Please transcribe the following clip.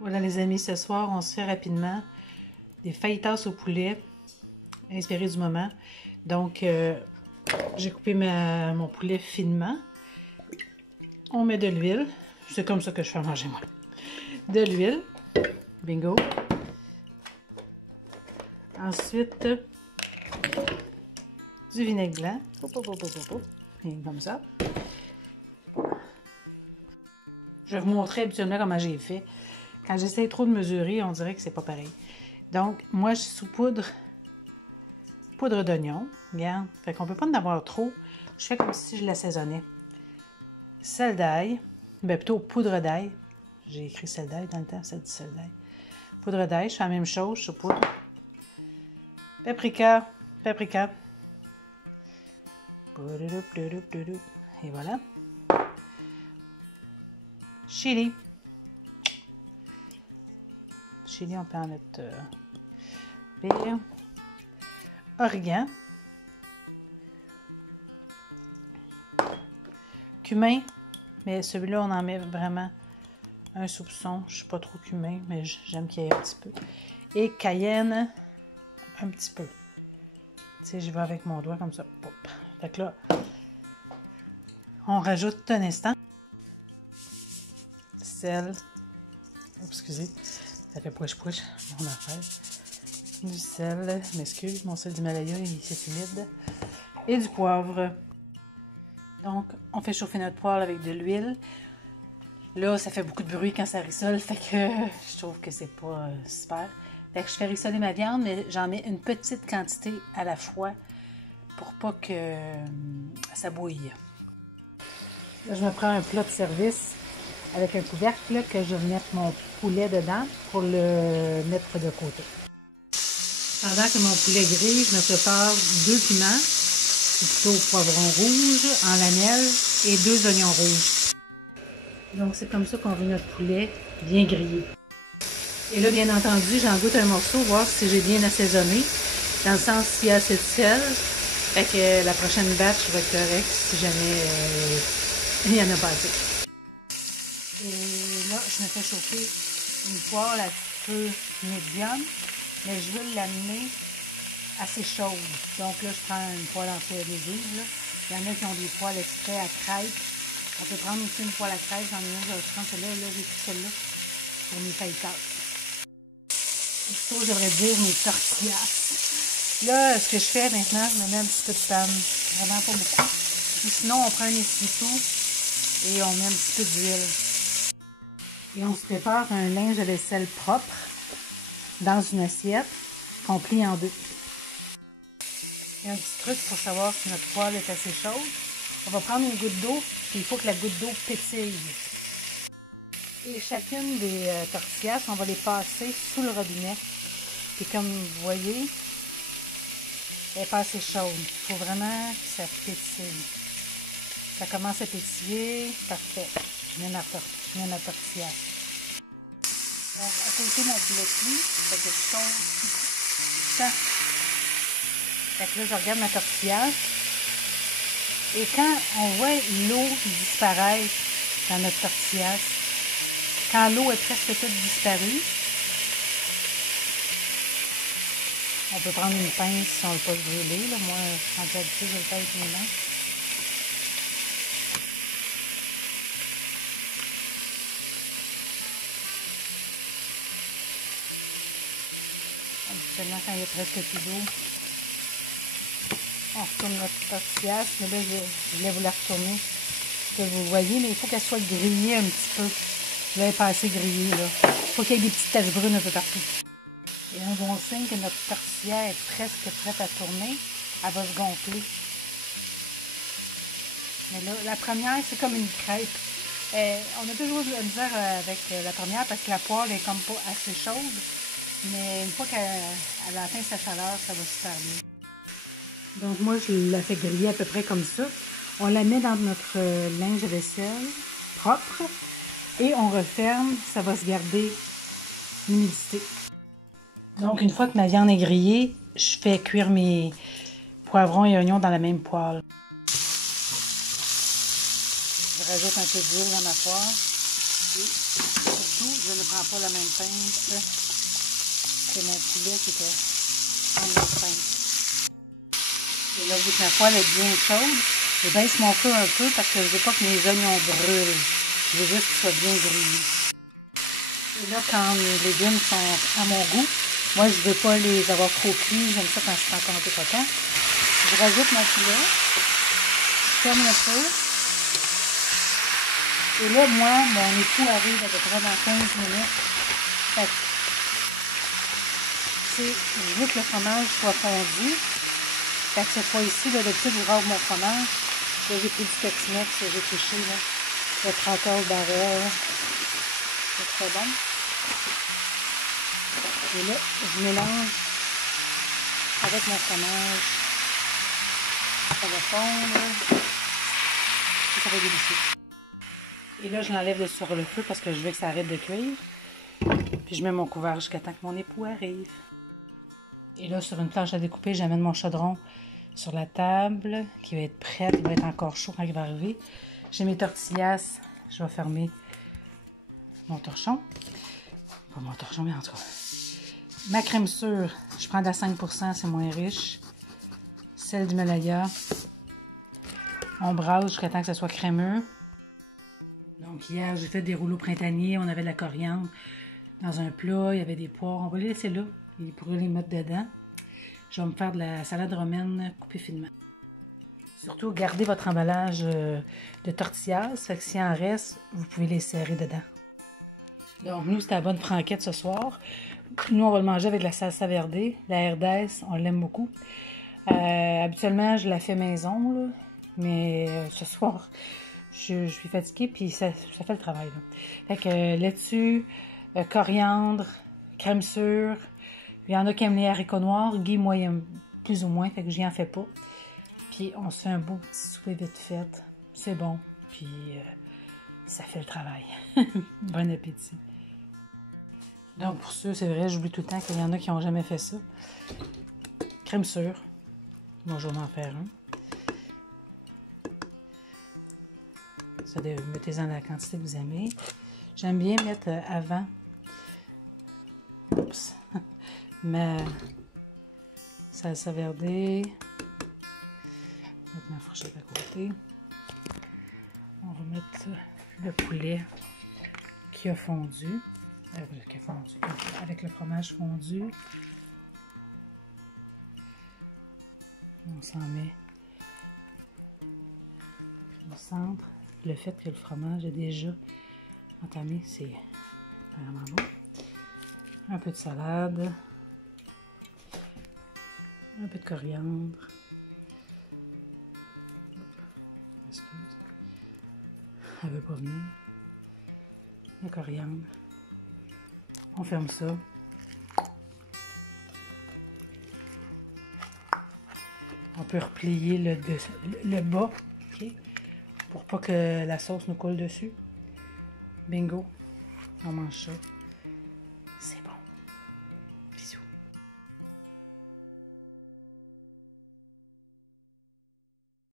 Voilà les amis, ce soir, on se fait rapidement des fajitas au poulet, inspiré du moment. Donc, j'ai coupé mon poulet finement. On met de l'huile. C'est comme ça que je fais manger moi. De l'huile. Bingo. Ensuite, du vinaigre blanc. Et comme ça. Je vais vous montrer habituellement comment j'ai fait. Quand j'essaie trop de mesurer, on dirait que c'est pas pareil. Donc, moi, je saupoudre poudre d'oignon. Regarde. Fait qu'on peut pas en avoir trop. Je fais comme si je l'assaisonnais. Sel d'ail. Ben, plutôt poudre d'ail. J'ai écrit sel d'ail dans le temps, ça dit sel d'ail. Poudre d'ail, je fais la même chose, je saupoudre. Paprika. Et voilà. Chili. Chili, on peut en mettre pire. Origan. Cumin. Mais celui-là, on en met vraiment un soupçon. Je ne suis pas trop cumin, mais j'aime qu'il y ait un petit peu. Et cayenne, un petit peu. Tu sais, j'y vais avec mon doigt comme ça. Pop. Fait que là, on rajoute un instant. Sel. Oh, excusez, ça fait pouche-pouche, mon affaire. Du sel, m'excuse, mon sel d'Himalaya, c'est humide. Et du poivre. Donc, on fait chauffer notre poêle avec de l'huile. Là, ça fait beaucoup de bruit quand ça rissole, fait que je trouve que c'est pas super. Fait que je fais rissoler ma viande, mais j'en mets une petite quantité à la fois pour pas que ça bouille. Là, je me prends un plat de service avec un couvercle que je vais mettre mon poulet dedans pour le mettre de côté. Pendant que mon poulet grille, je me prépare 2 piments, ou plutôt poivron rouge en lamelles et 2 oignons rouges. Donc c'est comme ça qu'on veut notre poulet bien grillé. Et là, bien entendu, j'en goûte un morceau, voir si j'ai bien assaisonné, dans le sens s'il y a assez de sel. Fait que la prochaine batch va être correcte si jamais il n'y en a pas assez. Et là, je me fais chauffer une poêle à feu médium, mais je veux l'amener assez chaude. Donc là, je prends une poêle en feu adhésive. Il y en a qui ont des poêles exprès à crêpes. On peut prendre aussi une poêle à crêpes. J'en ai une, je prends celle-là. Là, j'ai pris celle-là pour mes fajitas. Plutôt, je devrais dire mes tortillas. Là, ce que je fais maintenant, je me mets un petit peu de panne. Vraiment pas beaucoup. Et sinon, on prend un essuie-tout et on met un petit peu d'huile. Et on se prépare un linge de vaisselle propre dans une assiette qu'on plie en deux. Il y a un petit truc pour savoir si notre poêle est assez chaude. On va prendre une goutte d'eau, puis il faut que la goutte d'eau pétille. Et chacune des tortillas, on va les passer sous le robinet. Puis comme vous voyez, elle n'est pas assez chaude. Il faut vraiment que ça pétille. Ça commence à pétiller. Parfait. Je mets ma tortilla. Donc, à côté de mon poulet cuit, fait que je chauffe ça. Fait que là, je regarde ma tortilla. Et quand on voit l'eau disparaître dans notre tortilla, quand l'eau est presque toute disparue, on peut prendre une pince si on ne veut pas se brûler. Là. Moi, en réalité, je le fais avec mes mains. Habituellement, quand il y a presque plus d'eau, on retourne notre tortilla. Mais là, je voulais vous la retourner. Que vous voyez, mais il faut qu'elle soit grillée un petit peu. Là, elle n'est pas assez grillée. Il faut qu'il y ait des petites taches brunes un peu partout. Et un bon signe que notre tortilla est presque prête à tourner, elle va se gonfler. Mais là, la première, c'est comme une crêpe. On a toujours de la misère avec la première parce que la poêle est comme pas assez chaude. Mais une fois qu'elle a atteint sa chaleur, ça va super bien. Donc moi, je la fais griller à peu près comme ça. On la met dans notre linge à vaisselle propre et on referme. Ça va se garder l'humidité. Donc, une fois que ma viande est grillée, je fais cuire mes poivrons et oignons dans la même poêle. Je rajoute un peu d'huile dans ma poêle. Et surtout, je ne prends pas la même pince que mon poulet qui était en autre pince. Et là, vu que ma poêle est bien chaude, je baisse mon feu un peu parce que je ne veux pas que mes oignons brûlent. Je veux juste qu'ils soient bien grillés. Et là, quand mes légumes sont à mon goût, moi, je ne veux pas les avoir trop cuits. J'aime ça quand c'est encore un peu croquant. Je rajoute mon poulet. Je ferme le feu. Et là, moi, mon époux arrive à peu près dans 15 minutes. Fait que, je veux que le fromage soit fondu. Fait que cette fois-ci, d'habitude, je râpe mon fromage. Là, j'ai pris du Tex-Mex, j'ai touché le 30 heures barrel. C'est très bon. Et là, je mélange avec mon fromage. Ça va fondre. Et ça va être délicieux. Et là, je l'enlève sur le feu parce que je veux que ça arrête de cuire. Puis je mets mon couvert jusqu'à temps que mon époux arrive. Et là, sur une planche à découper, j'amène mon chaudron sur la table qui va être prête. Il va être encore chaud quand il va arriver. J'ai mes tortillas. Je vais fermer mon torchon. Pas mon torchon, mais en tout cas. Ma crème sûre, je prends de la 5%, c'est moins riche. Celle d'Himalaya. On brasse jusqu'à temps que ça soit crémeux. Donc hier, j'ai fait des rouleaux printaniers. On avait de la coriandre dans un plat. Il y avait des poires. On va les laisser là. Il pourrait les mettre dedans. Je vais me faire de la salade romaine coupée finement. Surtout, gardez votre emballage de tortillas. Fait que s'il en reste, vous pouvez les serrer dedans. Donc, nous, c'est la bonne franquette ce soir. Nous, on va le manger avec de la salsa verde. La Herdez, on l'aime beaucoup. Habituellement, je la fais maison, là. Mais ce soir, je suis fatiguée, puis ça fait le travail, là. Fait que laitue, coriandre, crème sûre. Il y en a qui aiment les haricots noirs. Guy, moi, il aime plus ou moins, fait que je n'en fais pas. Puis on se fait un beau petit souper vite fait. C'est bon, puis ça fait le travail. Bon appétit. Donc pour ceux, c'est vrai, j'oublie tout le temps qu'il y en a qui n'ont jamais fait ça. Crème sûre. Moi, je vais m'en faire un. Ça, mettez-en la quantité que vous aimez. J'aime bien mettre avant. Oups. Ma salsa verde. Mettre ma fourchette à côté. On va mettre le poulet qui a fondu. Avec le fromage fondu. On s'en met au centre. Le fait que le fromage est déjà entamé, c'est vraiment bon. Un peu de salade. Un peu de coriandre. Excuse. Elle veut pas venir. Le coriandre. On ferme ça. On peut replier le bas, okay, pour pas que la sauce nous coule dessus. Bingo, on mange ça.